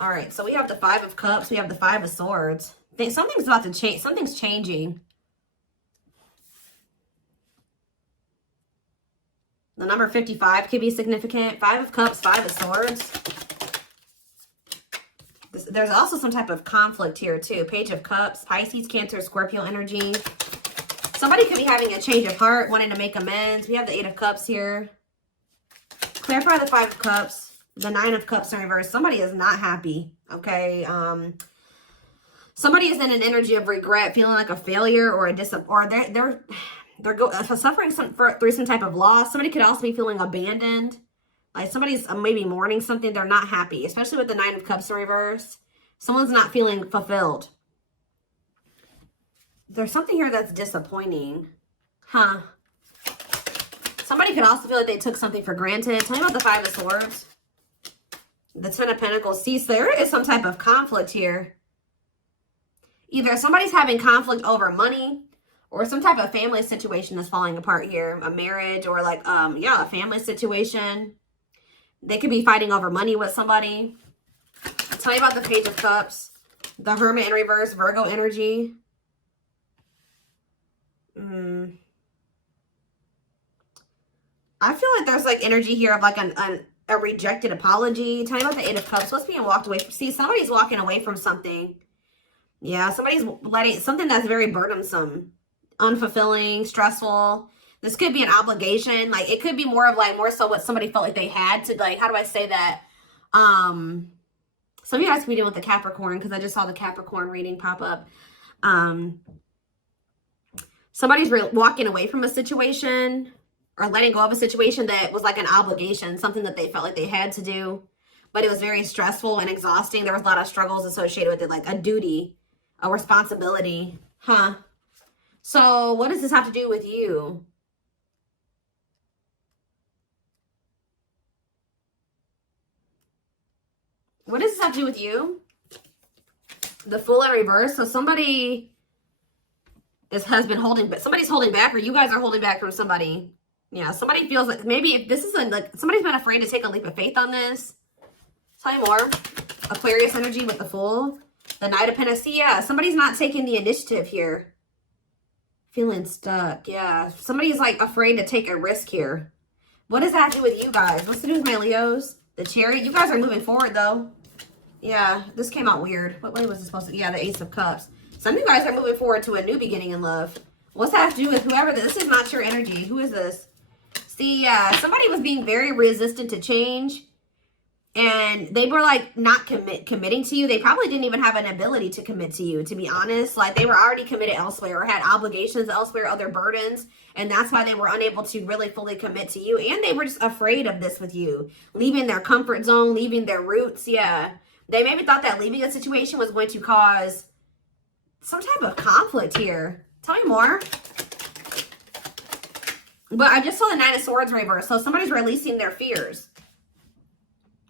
All right, so we have the Five of Cups. We have the Five of Swords. Something's about to change. Something's changing. The number 55 could be significant. Five of Cups, Five of Swords. There's also some type of conflict here, too. Page of Cups, Pisces, Cancer, Scorpio energy. Somebody could be having a change of heart, wanting to make amends. We have the Eight of Cups here. Clarify the Five of Cups. The Nine of Cups in reverse. Somebody is not happy, okay? Somebody is in an energy of regret, feeling like a failure or they're suffering through some type of loss. Somebody could also be feeling abandoned. Like somebody's maybe mourning something. They're not happy, especially with the Nine of Cups in reverse. Someone's not feeling fulfilled. There's something here that's disappointing. Huh? Somebody could also feel like they took something for granted. Tell me about the Five of Swords. The Ten of Pentacles. See, so there is some type of conflict here. Either somebody's having conflict over money or some type of family situation is falling apart here. A marriage or like, a family situation. They could be fighting over money with somebody. Tell me about the Page of Cups. The Hermit in reverse, Virgo energy. I feel like there's like energy here of like a rejected apology. Tell me about the Eight of Cups. What's being walked away from? See, somebody's walking away from something. Yeah, somebody's letting something that's very burdensome, unfulfilling, stressful. This could be an obligation. Like it could be more so what somebody felt like they had to, like, how do I say that? Some of you guys could be dealing with the Capricorn because I just saw the Capricorn reading pop up. Somebody's walking away from a situation or letting go of a situation that was like an obligation, something that they felt like they had to do, but it was very stressful and exhausting. There was a lot of struggles associated with it, like a duty, a responsibility. Huh? So what does this have to do with you? What does this have to do with you? The Fool in reverse. So somebody somebody's holding back, or you guys are holding back from somebody. Yeah, somebody feels like maybe if this isn't like somebody's been afraid to take a leap of faith on this. Tell me more. Aquarius energy with the Fool. The Knight of Pentacles. Yeah, somebody's not taking the initiative here. Feeling stuck. Yeah, somebody's like afraid to take a risk here. What does that have to do with you guys? What's to do with my Leos? The Chariot. You guys are moving forward though. Yeah, this came out weird. What way was it supposed to? Yeah, the Ace of Cups. Some of you guys are moving forward to a new beginning in love. What's that have to do with whoever? This is not your energy. Who is this? See, somebody was being very resistant to change. And they were like not committing to you. They probably didn't even have an ability to commit to you, to be honest. Like they were already committed elsewhere or had obligations elsewhere, other burdens. And that's why they were unable to really fully commit to you. And they were just afraid of this with you. Leaving their comfort zone, leaving their roots. Yeah. They maybe thought that leaving a situation was going to cause some type of conflict here. Tell me more. But I just saw the Nine of Swords reverse. So somebody's releasing their fears.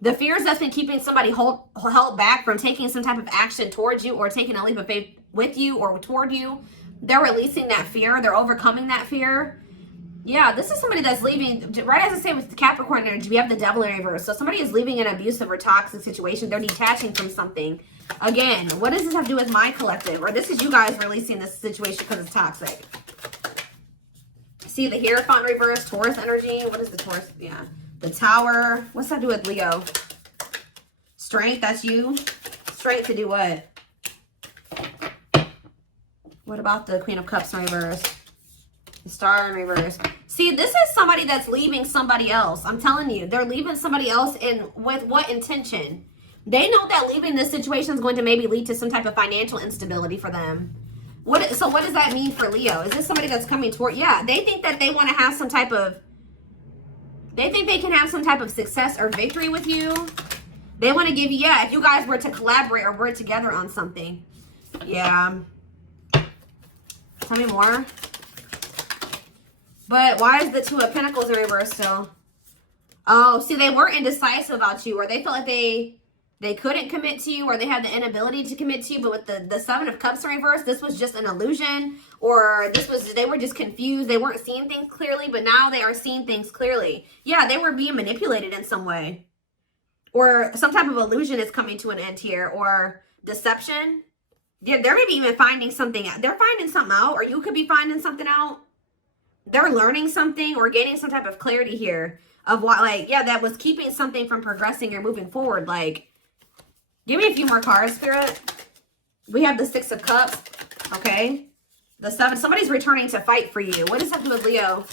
The fears that's been keeping somebody held back from taking some type of action towards you or taking a leap of faith with you or toward you. They're releasing that fear. They're overcoming that fear. Yeah, this is somebody that's leaving. Right as I say with the Capricorn energy, we have the Devil in reverse. So somebody is leaving an abusive or toxic situation. They're detaching from something. Again, what does this have to do with my collective? Or this is you guys releasing this situation because it's toxic. See the Hierophant reverse, Taurus energy. What is the Taurus? Yeah. The Tower. What's that to do with Leo? Strength, that's you. Strength to do what? What about the Queen of Cups in reverse? The Star in reverse. See, this is somebody that's leaving somebody else. I'm telling you, they're leaving somebody else with what intention? They know that leaving this situation is going to maybe lead to some type of financial instability for them. So what does that mean for Leo? Is this somebody that's coming toward? Yeah, they think that they want to have some type of, they think they can have some type of success or victory with you. They want to give you, yeah, if you guys were to collaborate or work together on something. Yeah. Tell me more. But why is the Two of Pentacles in reverse still? Oh, see, they were indecisive about you, or they felt like they couldn't commit to you, or they had the inability to commit to you. But with the Seven of Cups in reverse, this was just an illusion, or they were just confused. They weren't seeing things clearly, but now they are seeing things clearly. Yeah, they were being manipulated in some way. Or some type of illusion is coming to an end here, or deception. Yeah, they're maybe even finding something out. They're finding something out, or you could be finding something out. They're learning something or gaining some type of clarity here of what, like, yeah, that was keeping something from progressing or moving forward. Like, give me a few more cards, Spirit. We have the Six of Cups, okay? The Seven. Somebody's returning to fight for you. What does that do with Leo?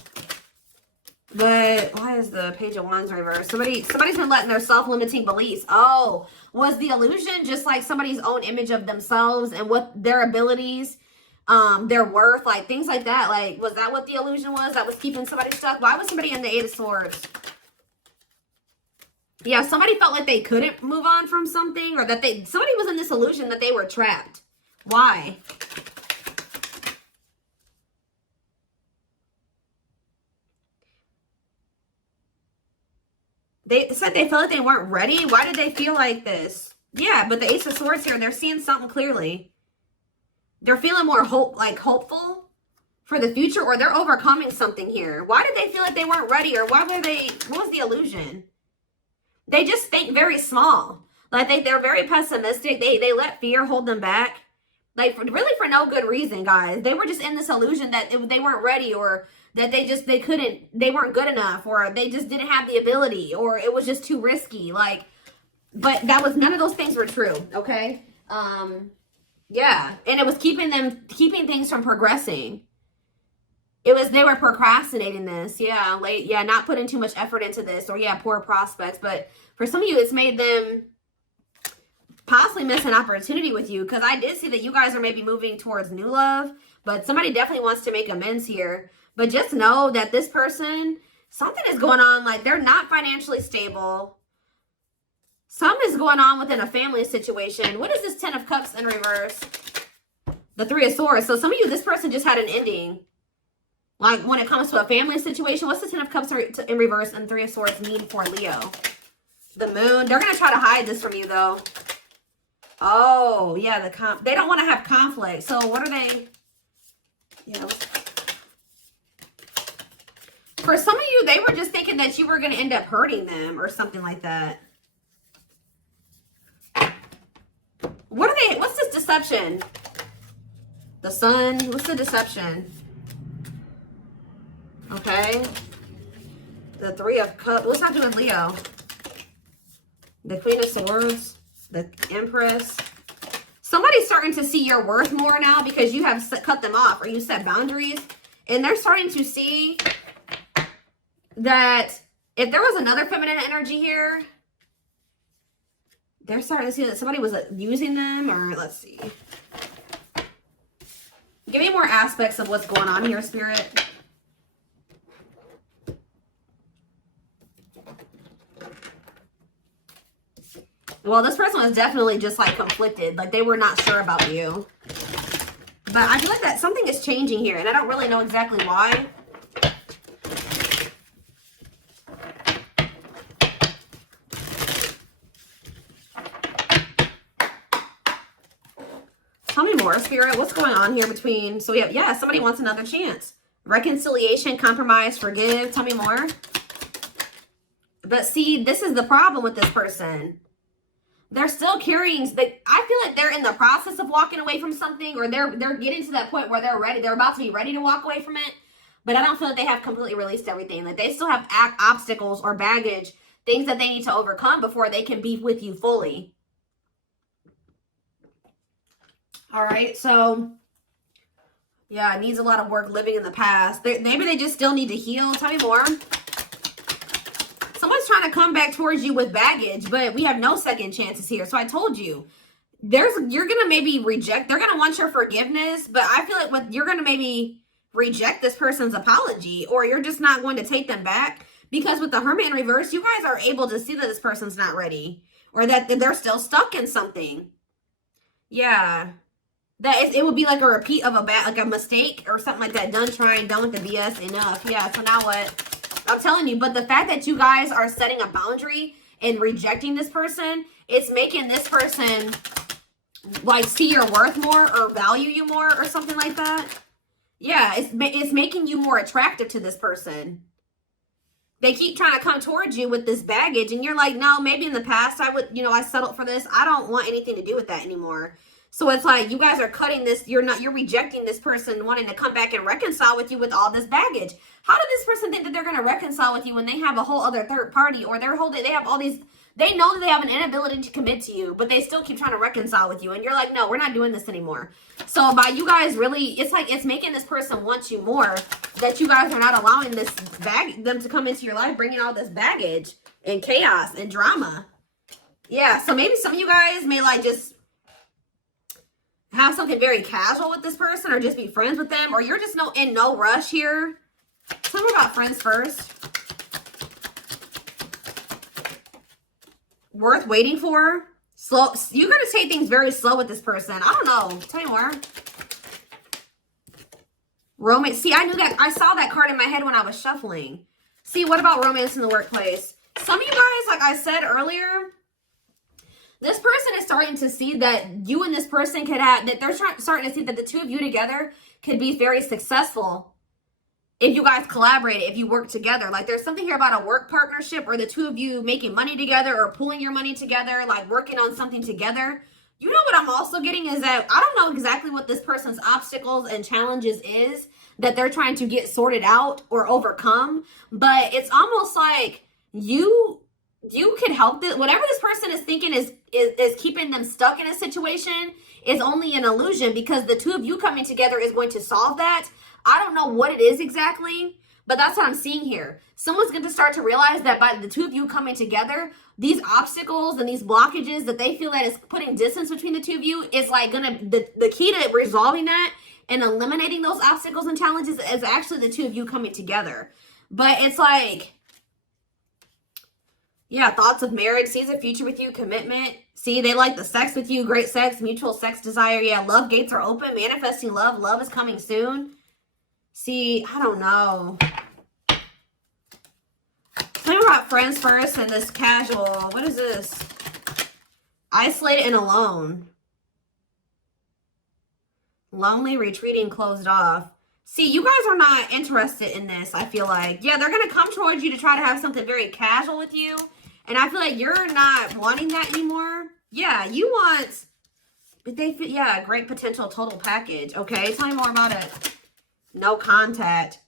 But why is the Page of Wands reversed? Somebody's been letting their self-limiting beliefs. Oh, was the illusion just like somebody's own image of themselves and what their abilities, their worth, like things like that? Like, was that what the illusion was that was keeping somebody stuck? Why was somebody in the Eight of Swords? Yeah, somebody felt like they couldn't move on from something, or that somebody was in this illusion that they were trapped. Why? They said they felt like they weren't ready. Why did they feel like this? Yeah, but the Ace of Swords here, they're seeing something clearly. They're feeling more hopeful for the future, or they're overcoming something here. Why did they feel like they weren't ready, or what was the illusion? They just think very small. Like they're very pessimistic. They let fear hold them back. Like really for no good reason, guys. They were just in this illusion that they weren't ready, or that they weren't good enough, or they just didn't have the ability, or it was just too risky. Like, but none of those things were true, okay? Yeah, and it was keeping things from progressing. They were procrastinating this, yeah, not putting too much effort into this, or yeah, poor prospects. But for some of you, it's made them possibly miss an opportunity with you, because I did see that you guys are maybe moving towards new love, but somebody definitely wants to make amends here. But just know that this person, something is going on. Like, they're not financially stable. Something is going on within a family situation. What is this Ten of Cups in reverse? The Three of Swords. So some of you, this person just had an ending. Like, when it comes to a family situation, what's the Ten of Cups in reverse and Three of Swords mean for Leo? The Moon. They're going to try to hide this from you, though. Oh, yeah, they don't want to have conflict. So what are they? Yeah. For some of you, they were just thinking that you were going to end up hurting them or something like that. What's this deception? The Sun. What's the deception? Okay. The Three of Cups. What's that doing with Leo? The Queen of Swords. The Empress. Somebody's starting to see your worth more now because you have cut them off, or you set boundaries. And they're starting to see that if there was another feminine energy here, they're starting to see that somebody was using them, or let's see. Give me more aspects of what's going on here, Spirit. Well, this person was definitely just like conflicted. Like they were not sure about you. But I feel like that something is changing here, and I don't really know exactly why. Tell me more, Spirit. What's going on here between... So, yeah, somebody wants another chance. Reconciliation, compromise, forgive. Tell me more. But see, this is the problem with this person. They're still carrying... I feel like they're in the process of walking away from something, or they're getting to that point where they're ready. They're about to be ready to walk away from it. But I don't feel like they have completely released everything. Like, they still have obstacles or baggage, things that they need to overcome before they can be with you fully. All right, so, yeah, it needs a lot of work living in the past. Maybe they just still need to heal. Tell me more. Someone's trying to come back towards you with baggage, but we have no second chances here. So I told you, you're going to maybe reject. They're going to want your forgiveness, but I feel like you're going to maybe reject this person's apology, or you're just not going to take them back. Because with the Hermit in reverse, you guys are able to see that this person's not ready, or that they're still stuck in something. Yeah. It would be like a repeat of a mistake or something like that. Done trying, done with the BS, enough. Yeah, so now what? I'm telling you, but the fact that you guys are setting a boundary and rejecting this person, it's making this person like see your worth more or value you more or something like that. Yeah, it's making you more attractive to this person. they keep trying to come towards you with this baggage, and you're like, no, maybe in the past I would, you know, I settled for this. I don't want anything to do with that anymore. So it's like you guys are cutting this. You're rejecting this person wanting to come back and reconcile with you with all this baggage. How did this person think that they're going to reconcile with you when they have a whole other third party, or they have all these, they know that they have an inability to commit to you, but they still keep trying to reconcile with you. And you're like, no, we're not doing this anymore. So by you guys really, it's like, it's making this person want you more, that you guys are not allowing them to come into your life, bringing all this baggage and chaos and drama. Yeah. So maybe some of you guys may like just have something very casual with this person, or just be friends with them, or you're just in no rush here. Tell me about friends first. Worth waiting for. Slow. You're going to take things very slow with this person. I don't know. Tell me more. Romance. See, I knew that. I saw that card in my head when I was shuffling. See, what about romance in the workplace? Some of you guys, like I said earlier, this person is starting to see that you and this person could have, that they're starting to see that the two of you together could be very successful if you guys collaborate, if you work together. Like there's something here about a work partnership, or the two of you making money together, or pooling your money together, like working on something together. You know what I'm also getting is that I don't know exactly what this person's obstacles and challenges is that they're trying to get sorted out or overcome, but it's almost like you can help this. Whatever this person is thinking is keeping them stuck in a situation is only an illusion, because the two of you coming together is going to solve that. I don't know what it is exactly, but that's what I'm seeing here. Someone's going to start to realize that by the two of you coming together, these obstacles and these blockages that they feel that is putting distance between the two of you is like the key to resolving that and eliminating those obstacles and challenges is actually the two of you coming together. But it's like, yeah, thoughts of marriage, sees a future with you, commitment. See, they like the sex with you, great sex, mutual sex desire. Yeah, love gates are open, manifesting love. Love is coming soon. See, I don't know. Tell me about friends first and this casual. What is this? Isolated and alone. Lonely, retreating, closed off. See, you guys are not interested in this, I feel like. Yeah, they're going to come towards you to try to have something very casual with you. And I feel like you're not wanting that anymore. Yeah, you want, yeah, great potential total package. Okay, tell me more about it. No contact.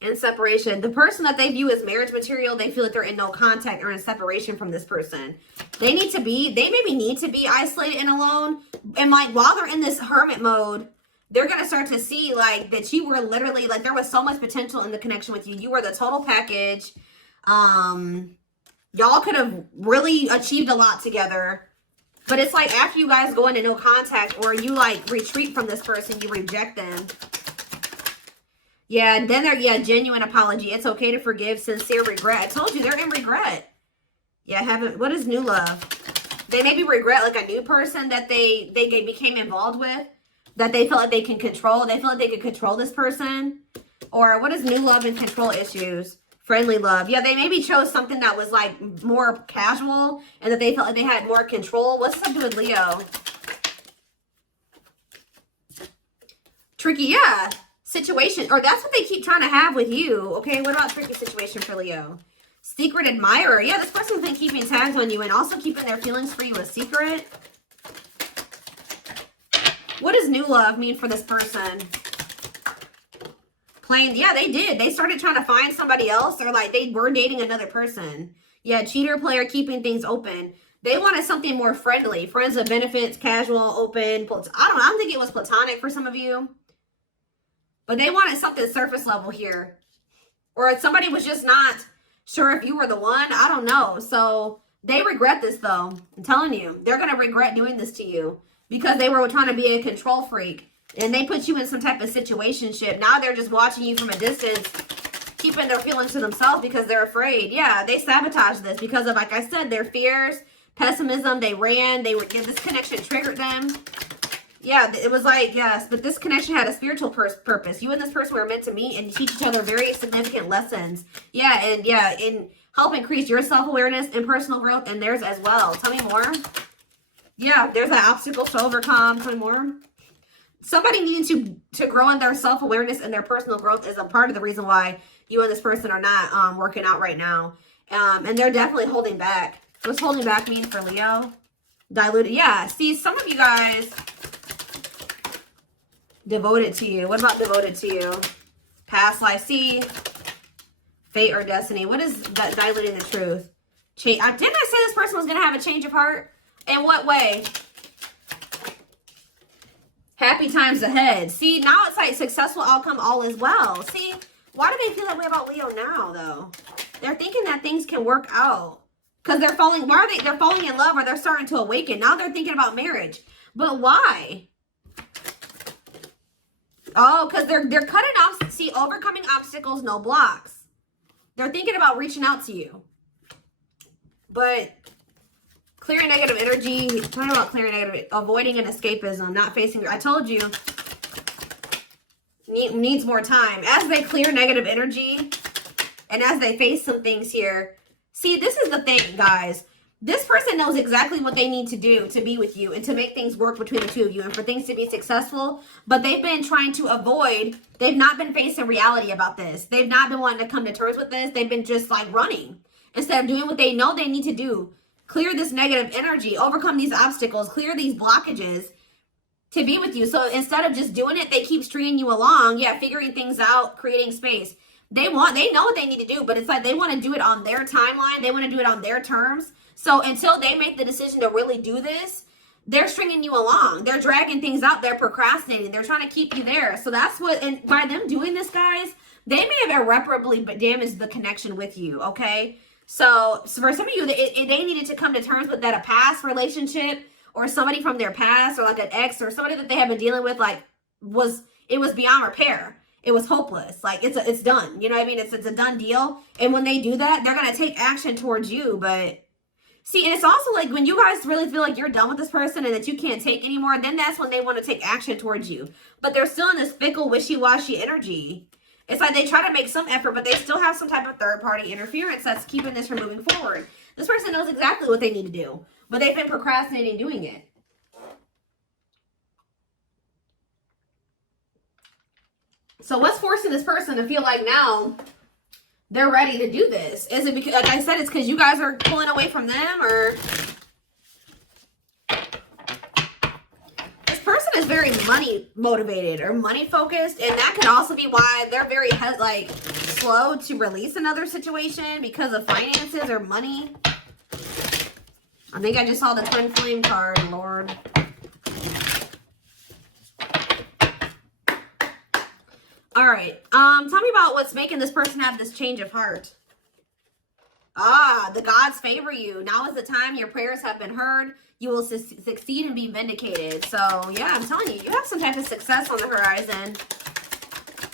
In separation. The person that they view as marriage material, they feel like they're in no contact or in separation from this person. They maybe need to be isolated and alone. And like while they're in this hermit mode, they're going to start to see like that you were literally, like there was so much potential in the connection with you. You were the total package. Y'all could have really achieved a lot together. But it's like after you guys go into no contact, or you like retreat from this person, you reject them. Yeah, then they're, yeah, genuine apology. It's okay to forgive, sincere regret. I told you, they're in regret. Yeah, what is new love? They maybe regret like a new person that they became involved with, that they feel like they can control. They feel like they can control this person. Or what is new love and control issues? Friendly love. Yeah, they maybe chose something that was like more casual and that they felt like they had more control. What's this have to do with Leo? Tricky, yeah. Situation, or that's what they keep trying to have with you. Okay, what about tricky situation for Leo? Secret admirer. Yeah, this person's been keeping tabs on you and also keeping their feelings for you a secret. What does new love mean for this person? Plain, yeah, they did. They started trying to find somebody else, or like they were dating another person. Yeah, cheater, player, keeping things open. They wanted something more friendly. Friends with benefits, casual, open. I don't know. I don't think it was platonic for some of you. But they wanted something surface level here. Or somebody was just not sure if you were the one. I don't know. So they regret this though. I'm telling you. They're going to regret doing this to you. Because they were trying to be a control freak. And they put you in some type of situationship. Now they're just watching you from a distance. Keeping their feelings to themselves because they're afraid. Yeah, they sabotaged this. Because of, like I said, their fears, pessimism. They ran. This connection triggered them. Yeah, it was like, yes, but this connection had a spiritual purpose. You and this person were meant to meet and teach each other very significant lessons. Yeah, and help increase your self-awareness and personal growth and theirs as well. Tell me more. Yeah, there's an obstacle to overcome. Tell me more. somebody needing to grow in their self-awareness and their personal growth is a part of the reason why you and this person are not working out right now. And they're definitely holding back. What's holding back mean for Leo? Diluted. Yeah, see, some of you guys devoted to you. What about devoted to you? Past life. See, fate or destiny. What is that diluting the truth? Didn't I say this person was going to have a change of heart? In what way? Happy times ahead. See, now it's like successful outcome, all is well. See, why do they feel that way about Leo now, though? They're thinking that things can work out. Because they're falling, why are they? They're falling in love or they're starting to awaken. Now they're thinking about marriage. But why? Oh, because they're cutting off, see, overcoming obstacles, no blocks. They're thinking about reaching out to you. But clearing negative energy, talking about clearing negative, avoiding an escapism, not facing, I told you, needs more time. As they clear negative energy and as they face some things here, see, this is the thing, guys. This person knows exactly what they need to do to be with you and to make things work between the two of you and for things to be successful. But they've been trying to avoid, they've not been facing reality about this. They've not been wanting to come to terms with this. They've been just like running instead of doing what they know they need to do. Clear this negative energy, overcome these obstacles, clear these blockages to be with you. So instead of just doing it, they keep stringing you along. Yeah, figuring things out, creating space. They know what they need to do, but it's like they want to do it on their timeline. They want to do it on their terms. So until they make the decision to really do this, they're stringing you along. They're dragging things out. They're procrastinating. They're trying to keep you there. So that's what, and by them doing this, guys, they may have irreparably damaged the connection with you, okay? So for some of you, they needed to come to terms with that a past relationship or somebody from their past or like an ex or somebody that they have been dealing with, like, it was beyond repair. It was hopeless. Like, it's done. You know what I mean? It's a done deal. And when they do that, they're going to take action towards you. But see, and it's also like when you guys really feel like you're done with this person and that you can't take anymore, then that's when they want to take action towards you. But they're still in this fickle, wishy-washy energy. It's like they try to make some effort, but they still have some type of third-party interference that's keeping this from moving forward. This person knows exactly what they need to do, but they've been procrastinating doing it. So what's forcing this person to feel like now they're ready to do this? Is it because, like I said, it's because you guys are pulling away from them, or this person is very money motivated or money focused, and that could also be why they're very like slow to release another situation because of finances or money. I think I just saw the twin flame card, Lord. All right. Tell me about what's making this person have this change of heart. Ah, the gods favor you. Now is the time. Your prayers have been heard. You will succeed and be vindicated. So, yeah, I'm telling you, you have some type of success on the horizon.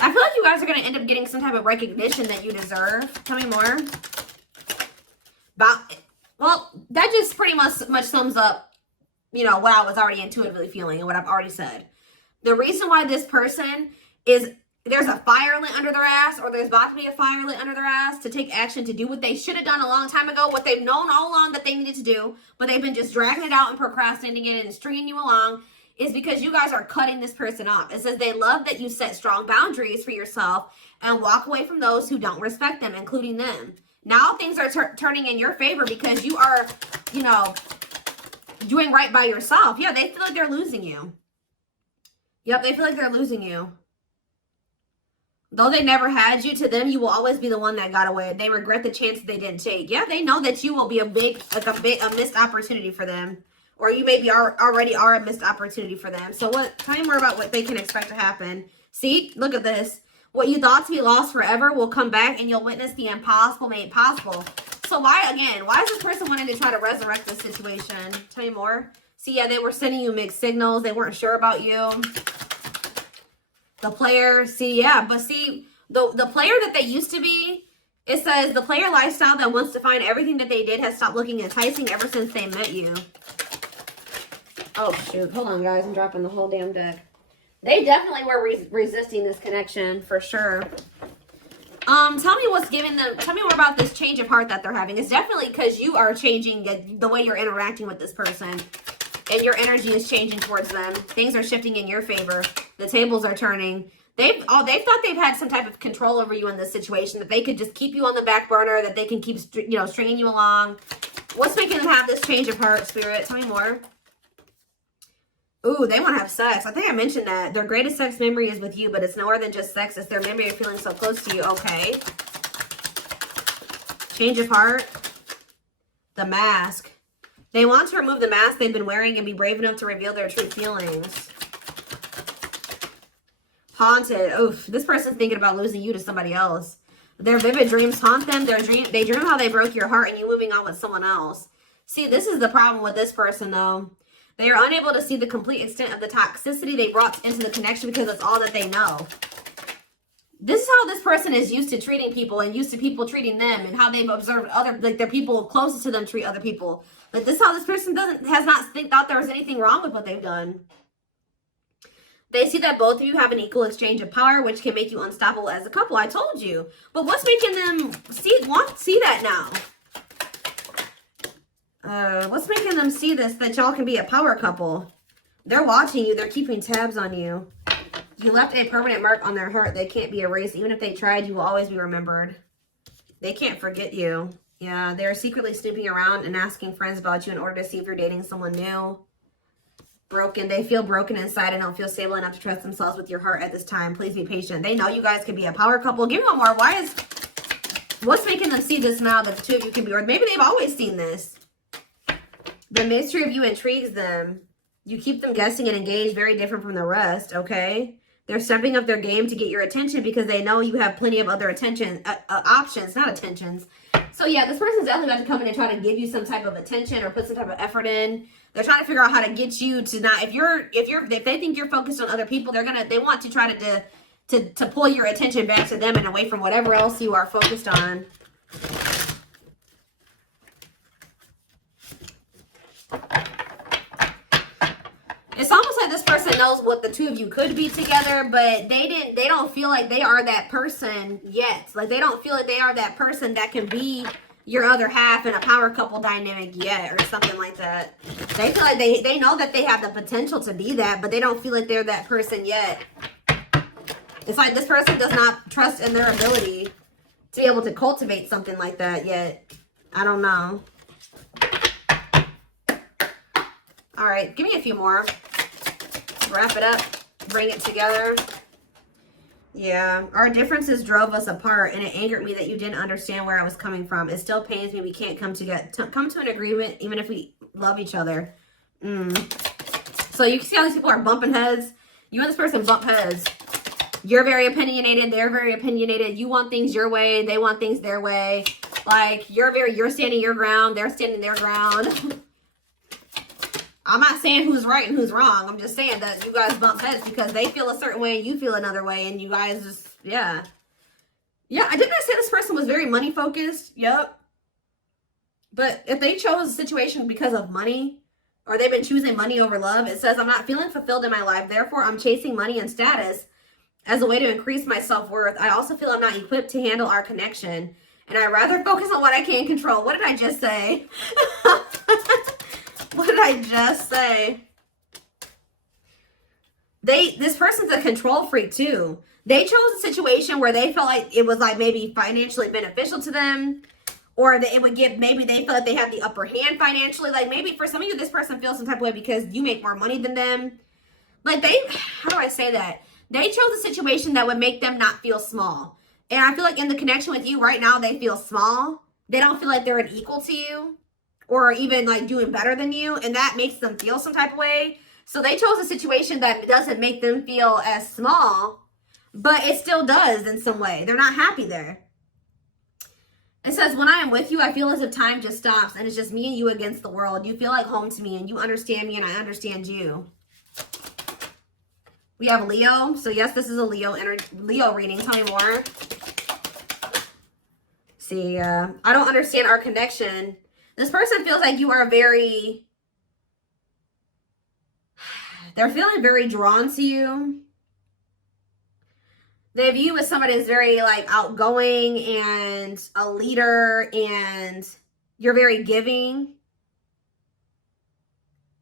I feel like you guys are going to end up getting some type of recognition that you deserve. Tell me more. Well, that just pretty much sums up, you know, what I was already intuitively feeling and what I've already said. The reason why this person is... there's a fire lit under their ass, or there's about to be a fire lit under their ass to take action to do what they should have done a long time ago, what they've known all along that they needed to do, but they've been just dragging it out and procrastinating it and stringing you along, is because you guys are cutting this person off. It says they love that you set strong boundaries for yourself and walk away from those who don't respect them, including them. Now things are turning in your favor because you are, you know, doing right by yourself. Yeah, they feel like they're losing you. Yep, they feel like they're losing you. Though they never had you, to them, you will always be the one that got away. They regret the chances they didn't take. Yeah, they know that you will be a missed opportunity for them. Or you maybe already are a missed opportunity for them. So tell me more about what they can expect to happen. See, look at this. What you thought to be lost forever will come back and you'll witness the impossible made possible. So why is this person wanting to try to resurrect this situation? Tell me more. See, yeah, they were sending you mixed signals. They weren't sure about you. The player, see, yeah, but see, the player that they used to be, it says the player lifestyle that wants to find everything that they did has stopped looking enticing ever since they met you. Oh, shoot. Hold on, guys. I'm dropping the whole damn deck. They definitely were resisting this connection, for sure. Tell me what's giving them, tell me more about this change of heart that they're having. It's definitely because you are changing the way you're interacting with this person. And your energy is changing towards them. Things are shifting in your favor. The tables are turning. They've thought they've had some type of control over you in this situation, that they could just keep you on the back burner, that they can keep, you know, stringing you along. What's making them have this change of heart, Spirit? Tell me more. Ooh, they want to have sex. I think I mentioned that. Their greatest sex memory is with you, but it's nowhere than just sex. It's their memory of feeling so close to you. Okay. Change of heart. The mask. They want to remove the mask they've been wearing and be brave enough to reveal their true feelings. Haunted. Oof, this person's thinking about losing you to somebody else. Their vivid dreams haunt them. They dream how they broke your heart and you moving on with someone else. See, this is the problem with this person, though. They are unable to see the complete extent of the toxicity they brought into the connection because it's all that they know. This is how this person is used to treating people and used to people treating them, and how they've observed other, like, their people closest to them treat other people. But this is how this person has not thought there was anything wrong with what they've done. They see that both of you have an equal exchange of power, which can make you unstoppable as a couple. I told you. But what's making them see that now? What's making them see this, that y'all can be a power couple? They're watching you. They're keeping tabs on you. You left a permanent mark on their heart. They can't be erased. Even if they tried, you will always be remembered. They can't forget you. Yeah, they're secretly snooping around and asking friends about you in order to see if you're dating someone new. Broken. They feel broken inside and don't feel stable enough to trust themselves with your heart at this time. Please be patient. They know you guys could be a power couple. Give me one more. What's making them see this now that the two of you can be, or maybe they've always seen this. The mystery of you intrigues them. You keep them guessing and engaged, very different from the rest, okay? They're stepping up their game to get your attention because they know you have plenty of other options, not attentions. So yeah, this person's definitely about to come in and try to give you some type of attention or put some type of effort in. They're trying to figure out how to get you to not, if they think you're focused on other people, they want to try to pull your attention back to them and away from whatever else you are focused on. It's almost like this person knows what the two of you could be together, but they don't feel like they are that person yet. Like, they don't feel like they are that person that can be your other half in a power couple dynamic yet, or something like that. They feel like they know that they have the potential to be that, but they don't feel like they're that person yet. It's like this person does not trust in their ability to be able to cultivate something like that yet. I don't know. All right, give me a few more. Wrap it up. Bring it together. Yeah, our differences drove us apart, and it angered me that you didn't understand where I was coming from. It still pains me we can't come to an agreement, even if we love each other. So you can see how these people are bumping heads. You and this person bump heads. You're very opinionated. They're very opinionated. You want things your way. They want things their way. Like, you're standing your ground. They're standing their ground. I'm not saying who's right and who's wrong. I'm just saying that you guys bump heads because they feel a certain way and you feel another way, and you guys just, yeah. Yeah, I didn't say this person was very money focused. Yep. But if they chose a situation because of money, or they've been choosing money over love, it says, I'm not feeling fulfilled in my life. Therefore, I'm chasing money and status as a way to increase my self-worth. I also feel I'm not equipped to handle our connection, and I'd rather focus on what I can control. What did I just say? What did I just say? This person's a control freak too. They chose a situation where they felt like it was like maybe financially beneficial to them, or that it would give, maybe they felt like they had the upper hand financially. Like, maybe for some of you, this person feels some type of way because you make more money than them. Like, how do I say that? They chose a situation that would make them not feel small. And I feel like in the connection with you right now, they feel small. They don't feel like they're an equal to you, or even like doing better than you, and that makes them feel some type of way. So they chose a situation that doesn't make them feel as small, but it still does in some way. They're not happy there. It says, when I am with you, I feel as if time just stops and it's just me and you against the world. You feel like home to me and you understand me and I understand you. We have Leo. So yes, this is a Leo reading. Tell me more. See, I don't understand our connection. This person feels like you are they're feeling very drawn to you. They view you as somebody that's very like outgoing and a leader, and you're very giving.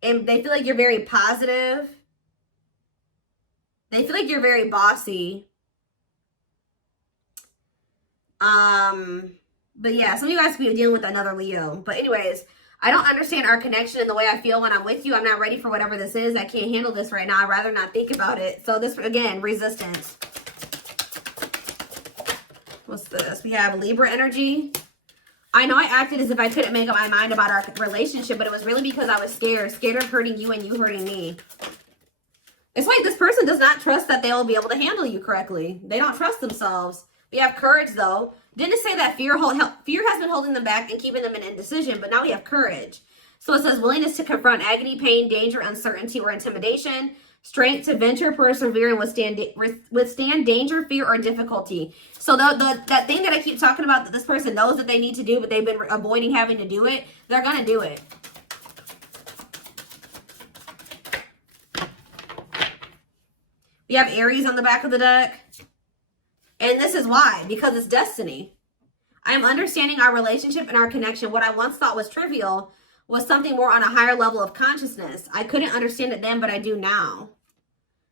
And they feel like you're very positive. They feel like you're very bossy. But yeah, some of you guys could be dealing with another Leo. But anyways, I don't understand our connection and the way I feel when I'm with you. I'm not ready for whatever this is. I can't handle this right now. I'd rather not think about it. So this, again, resistance. What's this? We have Libra energy. I know I acted as if I couldn't make up my mind about our relationship, but it was really because I was scared. Scared of hurting you and you hurting me. It's like this person does not trust that they'll be able to handle you correctly. They don't trust themselves. We have courage, though. Didn't say that fear has been holding them back and keeping them in indecision, but now we have courage. So it says willingness to confront agony, pain, danger, uncertainty, or intimidation. Strength to venture, persevere, and withstand danger, fear, or difficulty. So that thing that I keep talking about that this person knows that they need to do, but they've been avoiding having to do it, they're going to do it. We have Aries on the back of the deck. And this is why, because it's destiny. I am understanding our relationship and our connection. What I once thought was trivial was something more on a higher level of consciousness. I couldn't understand it then, but I do now.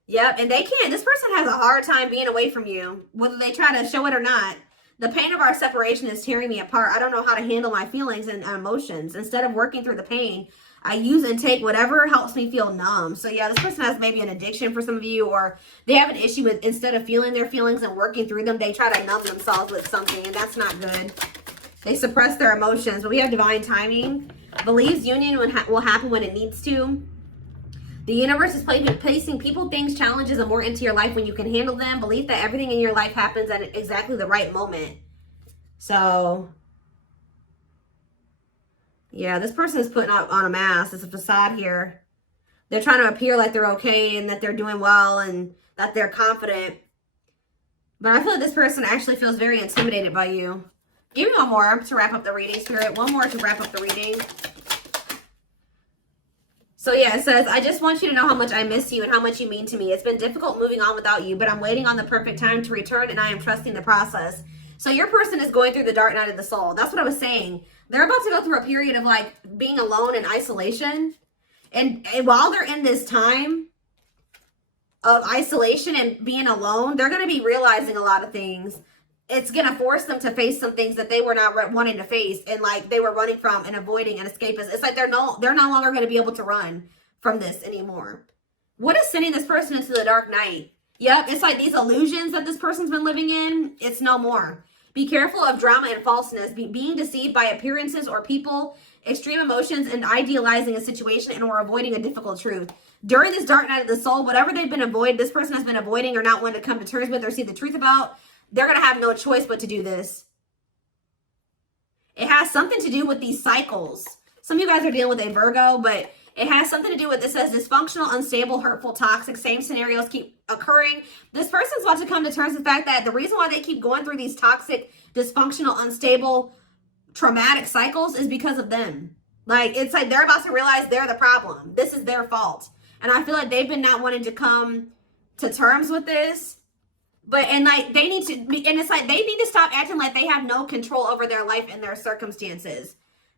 Yep, and they can't. This person has a hard time being away from you, whether they try to show it or not. The pain of our separation is tearing me apart. I don't know how to handle my feelings and emotions. Instead of working through the pain, I use and take whatever helps me feel numb. So yeah, this person has maybe an addiction for some of you, or they have an issue with, instead of feeling their feelings and working through them, they try to numb themselves with something, and that's not good. They suppress their emotions, but we have divine timing. Believes union will happen when it needs to. The universe is placing people, things, challenges, and more into your life when you can handle them. Believe that everything in your life happens at exactly the right moment. So yeah, this person is putting on a mask. It's a facade here. They're trying to appear like they're okay and that they're doing well and that they're confident. But I feel like this person actually feels very intimidated by you. Give me one more to wrap up the reading, Spirit. One more to wrap up the reading. So yeah, it says, I just want you to know how much I miss you and how much you mean to me. It's been difficult moving on without you, but I'm waiting on the perfect time to return, and I am trusting the process. So your person is going through the dark night of the soul. That's what I was saying. They're about to go through a period of like being alone and isolation. And while they're in this time of isolation and being alone, they're going to be realizing a lot of things. It's going to force them to face some things that they were not wanting to face, and like they were running from and avoiding and escaping. It's like they're no longer going to be able to run from this anymore. What is sending this person into the dark night? Yep, it's like these illusions that this person's been living in, it's no more. Be careful of drama and falseness, being deceived by appearances or people, extreme emotions, and idealizing a situation and or avoiding a difficult truth. During this dark night of the soul, whatever they've been avoiding, this person has been avoiding or not wanting to come to terms with or see the truth about, they're going to have no choice but to do this. It has something to do with these cycles. Some of you guys are dealing with a Virgo, but it has something to do with, it says dysfunctional, unstable, hurtful, toxic, same scenarios keep occurring. This person's about to come to terms with the fact that the reason why they keep going through these toxic, dysfunctional, unstable, traumatic cycles is because of them. Like, it's like they're about to realize they're the problem. This is their fault. And I feel like they've been not wanting to come to terms with this. But, and like, they need to be, and it's like, they need to stop acting like they have no control over their life and their circumstances.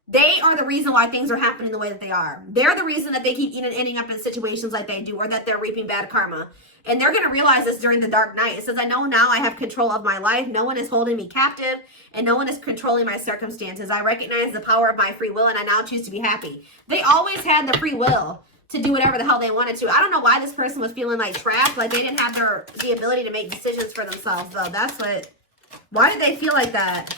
They are the reason why things are happening the way that they are. They're the reason that they keep ending up in situations like they do, or that they're reaping bad karma. And they're going to realize this during the dark night. It says, I know now I have control of my life. No one is holding me captive, and no one is controlling my circumstances. I recognize the power of my free will, and I now choose to be happy. They always had the free will to do whatever the hell they wanted to. I don't know why this person was feeling like trapped, like they didn't have the ability to make decisions for themselves, though. That's what, why did they feel like that?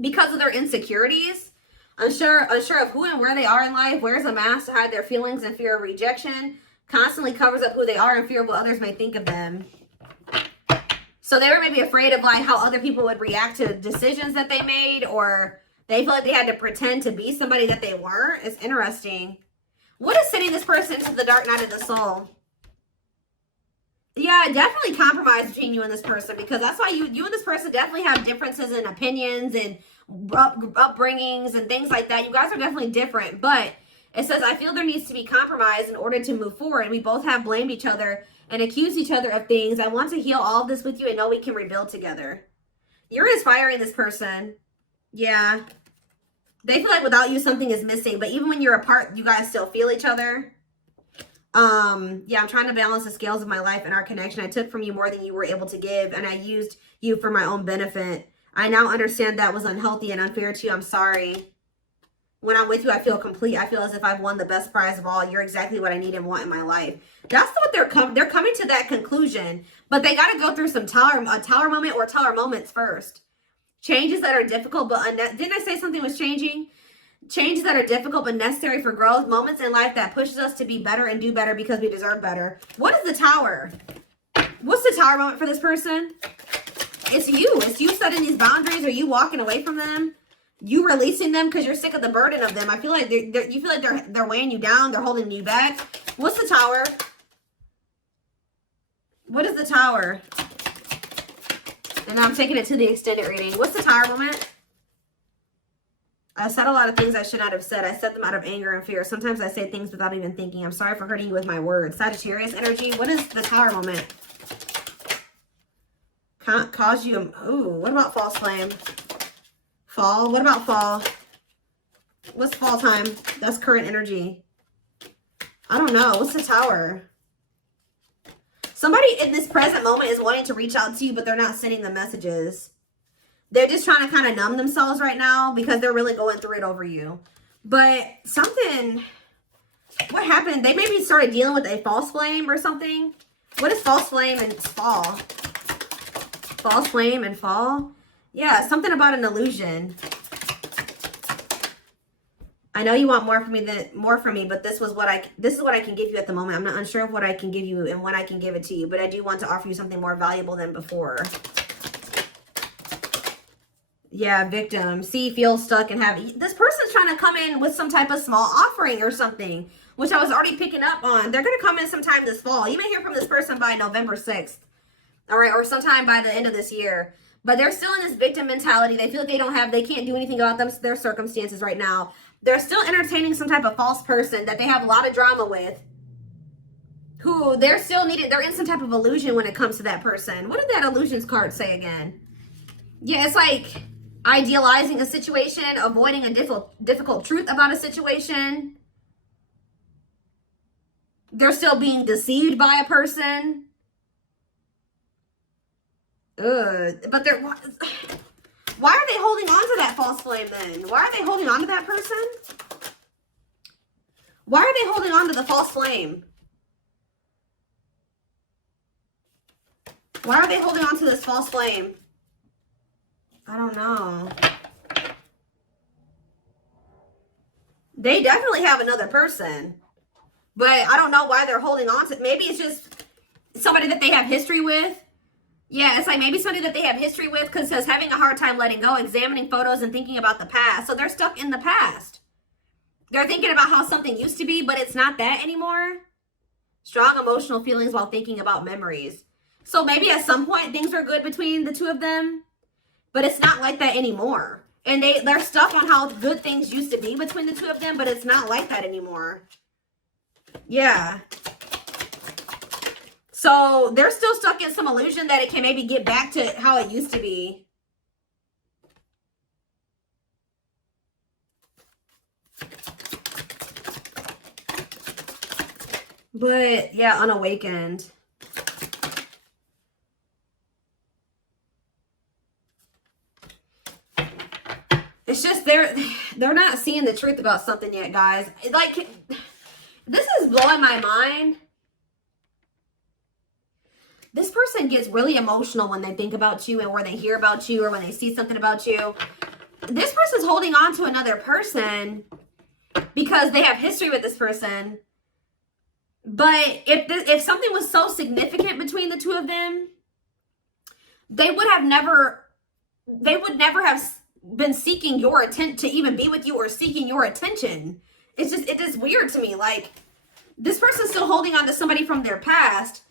Because of their insecurities, unsure of who and where they are in life, wears a mask to hide their feelings and fear of rejection, constantly covers up who they are in fear of what others may think of them. So they were maybe afraid of like how other people would react to decisions that they made, or they feel like they had to pretend to be somebody that they weren't. It's interesting. What is sending this person into the dark night of the soul? Yeah, definitely compromise between you and this person, because that's why you and this person definitely have differences in opinions and upbringings and things like that. You guys are definitely different, but it says, I feel there needs to be compromise in order to move forward. We both have blamed each other and accused each other of things. I want to heal all of this with you and know we can rebuild together. You're inspiring this person. Yeah. They feel like without you, something is missing. But even when you're apart, you guys still feel each other. Yeah, I'm trying to balance the scales of my life and our connection. I took from you more than you were able to give, and I used you for my own benefit. I now understand that was unhealthy and unfair to you. I'm sorry. When I'm with you, I feel complete. I feel as if I've won the best prize of all. You're exactly what I need and want in my life. That's what they're coming to that conclusion, but they got to go through some a tower moment or tower moments first. Changes that are difficult, but didn't I say something was changing? Changes that are difficult but necessary for growth. Moments in life that pushes us to be better and do better because we deserve better. What is the tower? What's the tower moment for this person? It's you. It's you setting these boundaries, or you walking away from them. You releasing them because you're sick of the burden of them. I feel like you feel like they're weighing you down. They're holding you back. What's the tower? What is the tower? And I'm taking it to the extended reading. What's the tower moment? I said a lot of things I should not have said. I said them out of anger and fear. Sometimes I say things without even thinking. I'm sorry for hurting you with my words. Sagittarius energy. What is the tower moment? Can't cause you. Ooh, what about false flame? Fall. What about fall? What's fall time? That's current energy. I don't know. What's the tower? Somebody in this present moment is wanting to reach out to you, but they're not sending the messages. They're just trying to kind of numb themselves right now because they're really going through it over you. But something, what happened? They maybe started dealing with a false flame or something. What is false flame and fall? False flame and fall? Yeah, something about an illusion. I know you want more from me, but this is what I can give you at the moment. I'm not unsure of what I can give you and when I can give it to you, but I do want to offer you something more valuable than before. Yeah, victim. See, feel stuck and have... This person's trying to come in with some type of small offering or something, which I was already picking up on. They're going to come in sometime this fall. You may hear from this person by November 6th. All right, or sometime by the end of this year. But they're still in this victim mentality. They feel like they can't do anything about their circumstances right now. They're still entertaining some type of false person that they have a lot of drama with. Who they're in some type of illusion when it comes to that person. What did that illusions card say again? Yeah, it's like idealizing a situation, avoiding a difficult truth about a situation. They're still being deceived by a person. But they're... Why are they holding on to that false flame then? Why are they holding on to that person? Why are they holding on to the false flame? Why are they holding on to this false flame? I don't know. They definitely have another person. But I don't know why they're holding on to it. Maybe it's just somebody that they have history with. Yeah, it's like maybe somebody that they have history with, because it says having a hard time letting go, examining photos and thinking about the past. So they're stuck in the past. They're thinking about how something used to be, but it's not that anymore. Strong emotional feelings while thinking about memories. So maybe at some point things are good between the two of them, but it's not like that anymore. And they're stuck on how good things used to be between the two of them, but it's not like that anymore. Yeah. So they're still stuck in some illusion that it can maybe get back to how it used to be. But yeah, unawakened. It's just they're not seeing the truth about something yet, guys. Like, this is blowing my mind. This person gets really emotional when they think about you and when they hear about you or when they see something about you. This person's holding on to another person because they have history with this person. But if something was so significant between the two of them, they would never have been seeking your attention to even be with you or seeking your attention. It is weird to me. Like, this person's still holding on to somebody from their past,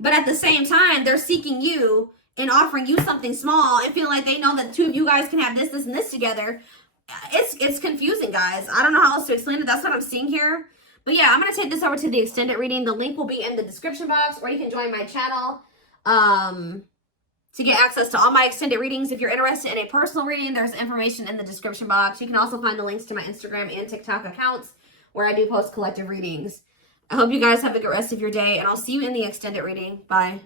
but at the same time, they're seeking you and offering you something small and feeling like they know that the two of you guys can have this, this, and this together. It's confusing, guys. I don't know how else to explain it. That's what I'm seeing here. But yeah, I'm going to take this over to the extended reading. The link will be in the description box, or you can join my channel to get access to all my extended readings. If you're interested in a personal reading, there's information in the description box. You can also find the links to my Instagram and TikTok accounts where I do post collective readings. I hope you guys have a good rest of your day, and I'll see you in the extended reading. Bye.